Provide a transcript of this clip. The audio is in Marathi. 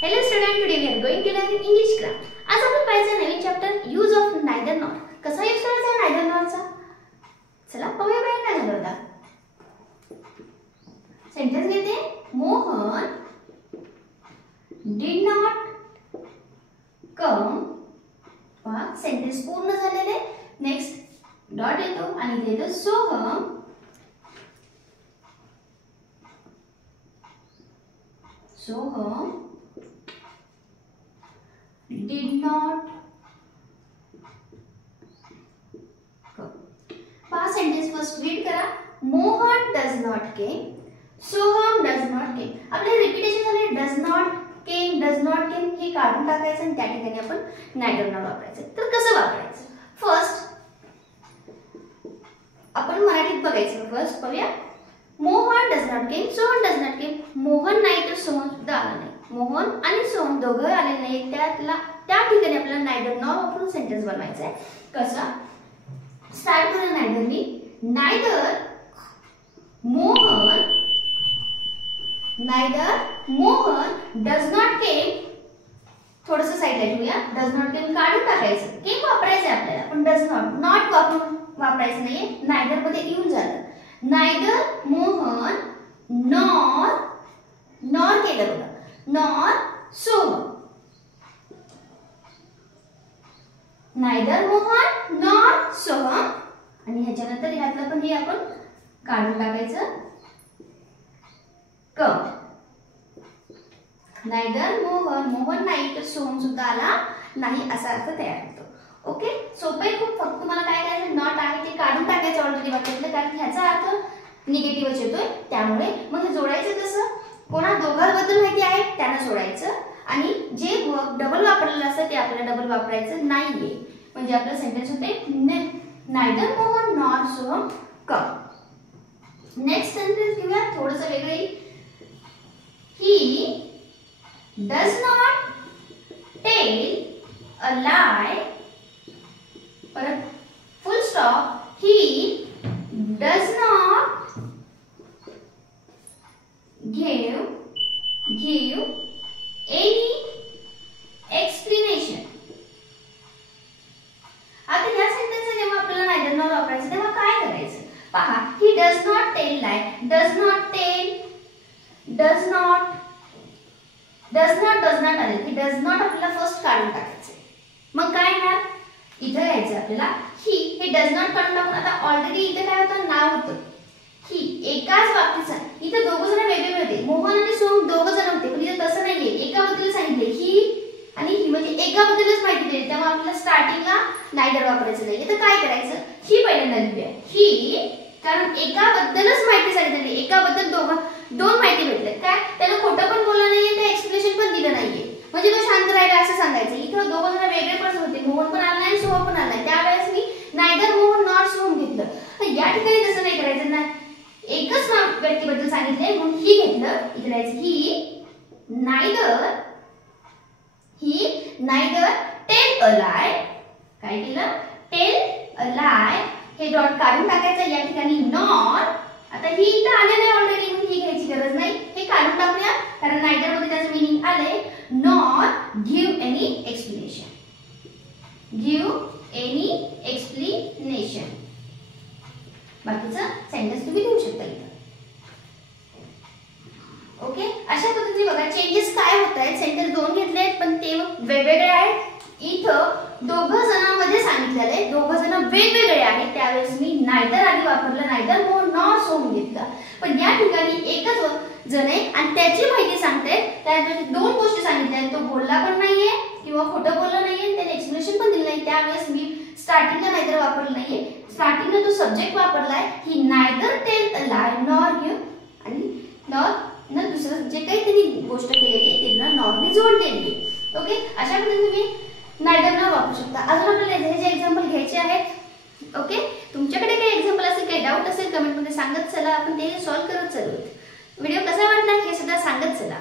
Hello student, today we are going to learn English grammar. आज आपण पाहायचं नवीन chapter use of neither not. कसा यूज करायचा नायदर नॉटचा? चला पाहूया काय काय झालं होता. सेंटेन्स घेते. Mohan did not come. पहा सेंटेन्स पूर्ण झालेले. नेक्स्ट डॉट येतो आणि इथे येतो सोहम did not come. पहा सेंटेन्स फर्स्ट रीड करा. Mohan does not came, Soham does not came. आपले रिपीटेशन झाले. does not came हे काढून टाकायचं आणि त्या ठिकाणी आपण नायदर नॉट वापरायचं. तर कसं वापरायचं? फर्स्ट आपण मराठीत बघायचं. फर्स्ट पाहूया. Mohan does not came, Sohan does not केम. मोहन नाही तर सोहन सुद्धा आला नाही. मोहन आणि सोहन दोघं आले नाही. त्या ठिकाणी आपल्याला नायदर नॉट वापरून सेंटेन्स बनवायचा आहे. कसा? स्टार्ट करूया नायदरनी. Neither Mohan does not came. थोडंसं साईडला ठेवूया. डज नॉट केम काढून टाकायचं. केम वापरायचं आपल्याला पण डज नॉट वापरून वापरायचं नाहीये. नायदर मध्ये येऊन जातं. नायदर मोहन नॉर केलं बघा. Nor Soham. Neither Mohan nor Soham आणि ह्याच्यानंतर ह्यातलं पण हे आपण काढून टाकायचं. कम. नायदर मोहन नाही तर सोहम सुद्धा आला नाही असा अर्थ तयार होतो. ओके, सोपं आहे खूप. फक्त तुम्हाला काय करायचं, नॉट आहे ते काढून टाकायचं ऑलरेडी वाक्यातलं, कारण ह्याचा अर्थ निगेटिव्हच येतोय. त्यामुळे मग हे जोडायचं कसं? कोणा दोघांबद्दल माहिती आहे त्यांना जोडायचं आणि जे डबल वापरलेलं असतं ते आपल्याला डबल वापरायचं नाहीये. म्हणजे आपलं सेंटेन्स होते neither Mohan nor Soham come. Next sentence घेऊया. थोडंसं वेगळं. He does not tell a lie. परत full stop. He does not give any explanation. आता या सेंटेन्सला जेव्हा आपल्याला नायदर नॉट वापरायचं तेव्हा काय करायचं? पहा, he does not tell lie. does not आले. he does not आपल्याला फर्स्ट काढून टाकायचं. मग काय येणार? इथे यायचं आपल्याला. हे does not काढून टाकून आता ऑलरेडी इथे काय होतं? नाव होतं. ही एकाच बाबतीचा. इथे दोघ जण वेगवेगळे होते. मोहन आणि सोहम दोघ जण होते पण इथे तसं नाहीये. एकाबद्दल सांगितले. ही आणि ही म्हणजे एकाबद्दलच माहिती दिली. तेव्हा आपल्याला स्टार्टिंगला नायदर वापरायचं नाही. तर काय करायचं? ही पहिल्यांदा लिहूया. ही कारण एकाबद्दलच माहिती सांगितली. एकाबद्दल दोन माहिती भेटले. काय? त्याला खोटं पण बोललं नाहीये, ते एक्सप्लेनेशन पण दिलं नाहीये. म्हणजे तो शांत राहिला असं सांगायचं. इथं दोघ जण वेगळे पण होते. मोहन पण आला नाही, सोहम पण आला नाही. त्यावेळेस मी नायदर मोहन नॉर सोहम घेतलं. तर या ठिकाणी तसं नाही करायचं ना. एकच नाव व्यक्तीबद्दल सांगितले म्हणून ही घेतलं. इथे राहायचं. ही नायदर टेल अ लाय. काय केलं? टेल अ लाय. हे डॉट काढून टाकायचं. या ठिकाणी नॉर. आता ही इथं आलेलं आहे ऑलरेडी म्हणून ही घ्यायची गरज नाही. हे काढून टाकूया कारण नायदर मध्ये त्याचं मीनिंग आले. Nor give any explanation. बाकीचं सेंटेन्स तुम्ही देऊ शकता इथं. ओके, अशा पद्धतीने बघा चेंजेस काय होत आहेत. सेंटेन्स दोन घेतले आहेत पण ते वेगवेगळे आहेत. इथं दोघं जणांमध्ये सांगितलेलं आहे. दोघं जण वेगवेगळे आहेत. त्यावेळेस मी नायदर आधी वापरलं. नायदर मोहन नॉर सोहम घेतला. पण या ठिकाणी एकच जण आहे आणि त्याची माहिती सांगतायत. त्यामध्ये दोन गोष्टी सांगितल्या आहेत. तो बोलला पण नाहीये किंवा खोटं बोललं नाहीये. त्याने एक्सप्लेनेशन पण दिलं नाही. त्यावेळेस मी स्टार्टिंगला नायदर वापरलं नाहीये. स्टार्टिंगला तो सब्जेक्ट वापरलाय. He neither tell a lie nor give आणि नॉर दुसरं जे काही त्यांनी गोष्ट केलेली आहे त्यांना नॉरने जोडलेली आहे. ओके, अशा पद्धतीने तुम्ही नायदर नॉट वापरू शकता. अजून आपल्याला ह्याचे एक्झाम्पल घ्यायचे आहेत. ओके, तुमच्याकडे काही एक्झाम्पल असेल, काही डाऊट असेल कमेंट मध्ये सांगत चला. आपण ते सॉल्व्ह करत चालू. व्हिडिओ कसा वाटला हे सुद्धा सांगत चला.